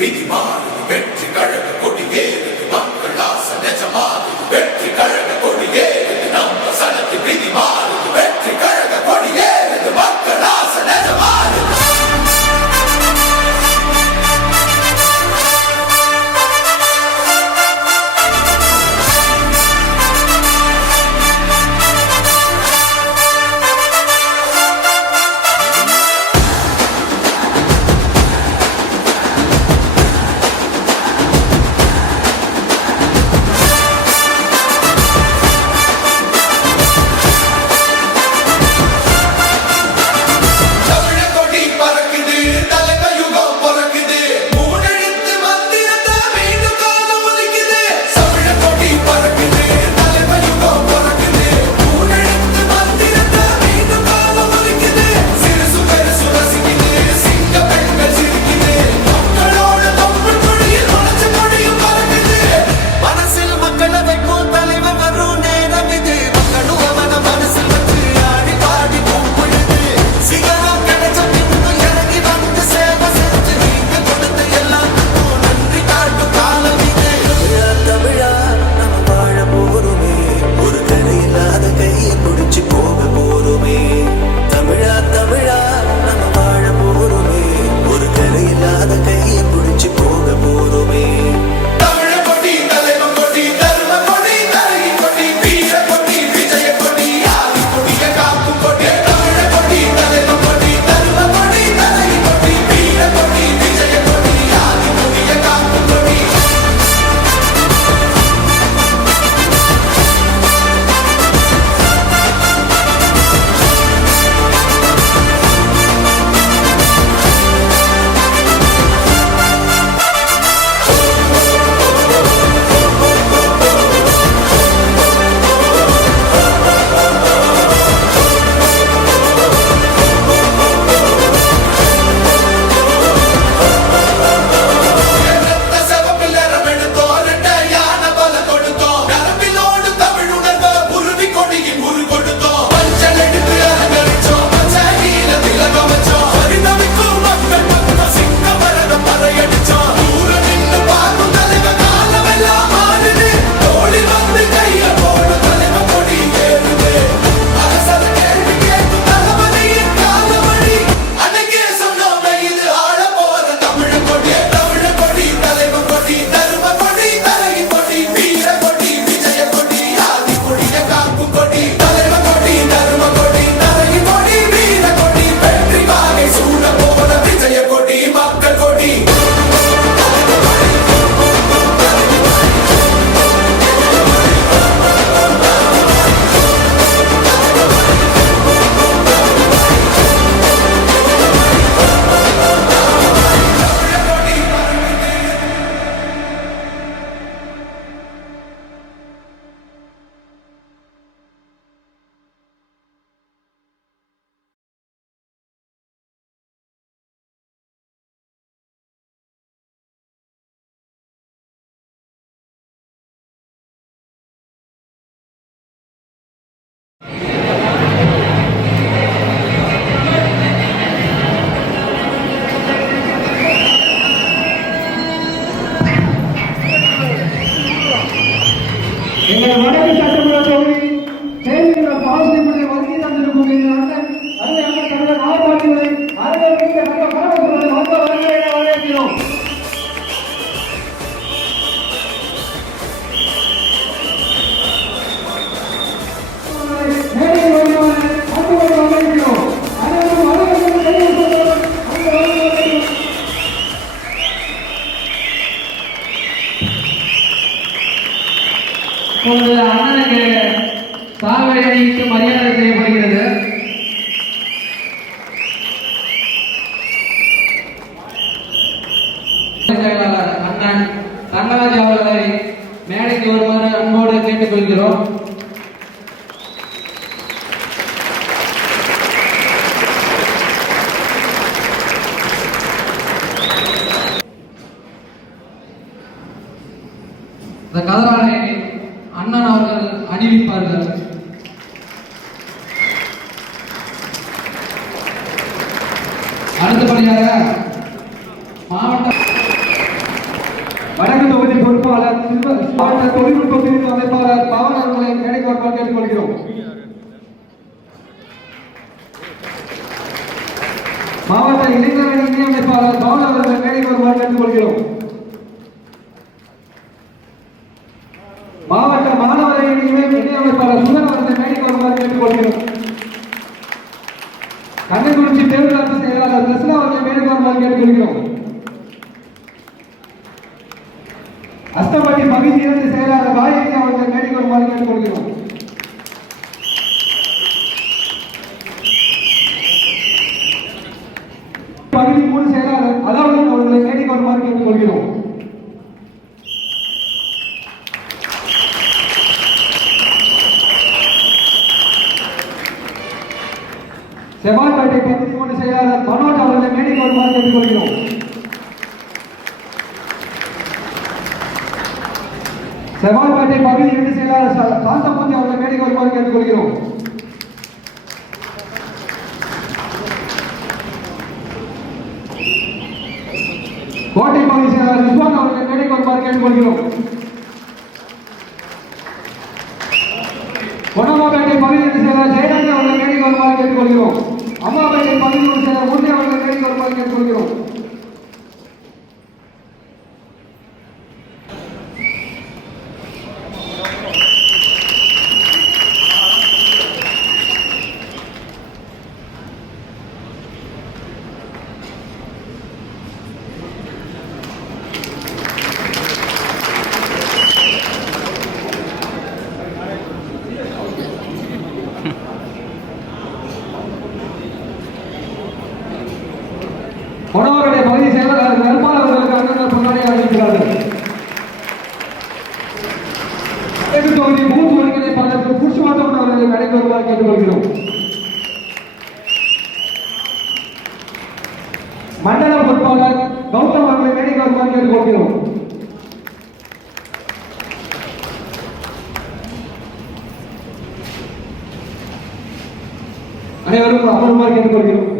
விதி மாறுது வெற்றி கழக கொடியேறுது மக்கள் ஆசை நிஜமாகுது வெற்றி கழக கொடியேறுது நம்ம சனத்து விதி மாறுது வெற்றி கழக கொடியேறுது மக்கள் ஆசை நிஜமாகுது அண்ணனுக்கு சால்வை அணிவித்து மரியாதை செய்யப்படுகிறது. செயலாளர் அண்ணன் தங்கராஜ் அவர்களை மேடைக்கு வருமாறு அன்போடு கேட்டுக்கொள்கிறோம். இந்த கதரானை அண்ணன் அவர்கள் அணிவிப்பார்கள். அடுத்தபடியாக மாவட்ட கமிட்டி பொறுப்பாளர் மாவட்ட தொழில்நுட்ப பிரிவு அமைப்பாளர் பவன் அவர்களை மேடைக்கு வருமாறு கேட்டுக்கொள்கிறோம். மாவட்ட இளைஞரணி இணை அமைப்பாளர் பவன் அவர்களை மேடைக்கு வருமாறு கேட்டுக்கொள்கிறோம். மாவட்ட மாணவர் இணை அமைப்பாளர் சுதன் அவர்களை மேடைக்கு வருமாறு கேட்டுக்கொள்கிறோம். கண்ணங்குறிச்சி பேரூராட்சி செயலாளர் கிருஷ்ணா அவர்களை மேடைக்கு வருமாறு கேட்டுக்கொள்கிறோம். அஸ்தம்பட்டி பகுதி 2 செயலாளர் காயத்ரி அவர்களை மேடைக்கு வருமாறு கேட்டுக்கொள்கிறோம். பகுதி 3 செயலாளர் அலாவுதீன் அவர்களை மேடைக்கு வருமாறு கேட்டுக்கொள்கிறோம். செவ்வாய்ப்பேட்டை பகுதி 3 செயலாளர் மனோஜ் அவர்களை மேடைக்கு வருமாறு கேட்டுக்கொள்கிறோம். செவ்வாய்ப்பேட்டை பகுதி 2 செயலாளர் சாந்தமூர்த்தி அவர்களை மேடைக்கு வருமாறு கேட்டுக்கொள்கிறோம். கோட்டை பகுதி செயலாளர் விஸ்வான் அவர்களை மேடைக்கு வருமாறு கேட்டுக்கொள்கிறோம். பொன்னம்மாப்பேட்டை பகுதி 2 செயலாளர் ஜெயராஜன் அவர்களை மேடைக்கு வருமாறு கேட்டுக்கொள்கிறோம். அம்மாப்பேட்டை பகுதி 1 செயலாளர் முருகன் அவர்களை மேடைக்கு வருமாறு கேட்டுக்கொள்கிறோம். பொன்னம்மாப்பேட்டை பகுதி செயலாளர் நெல்பால் அவர்களுக்கு அண்ணன் பொன்னாடை அறிவிக்கிறார்கள். தொகுதி பூத் ஒருங்கிணைப்பாளர் புருஷோத்தமன் அவர்களை மேடைக்கு வருமாறு கேட்டுக்கொள்கிறோம். மண்டல பொறுப்பாளர் கௌதம் அவர்களை மேடைக்கு வருமாறு கேட்டுக்கொள்கிறோம். அனைவரும் அமருமாறு கேட்டுக்கொள்கிறோம்.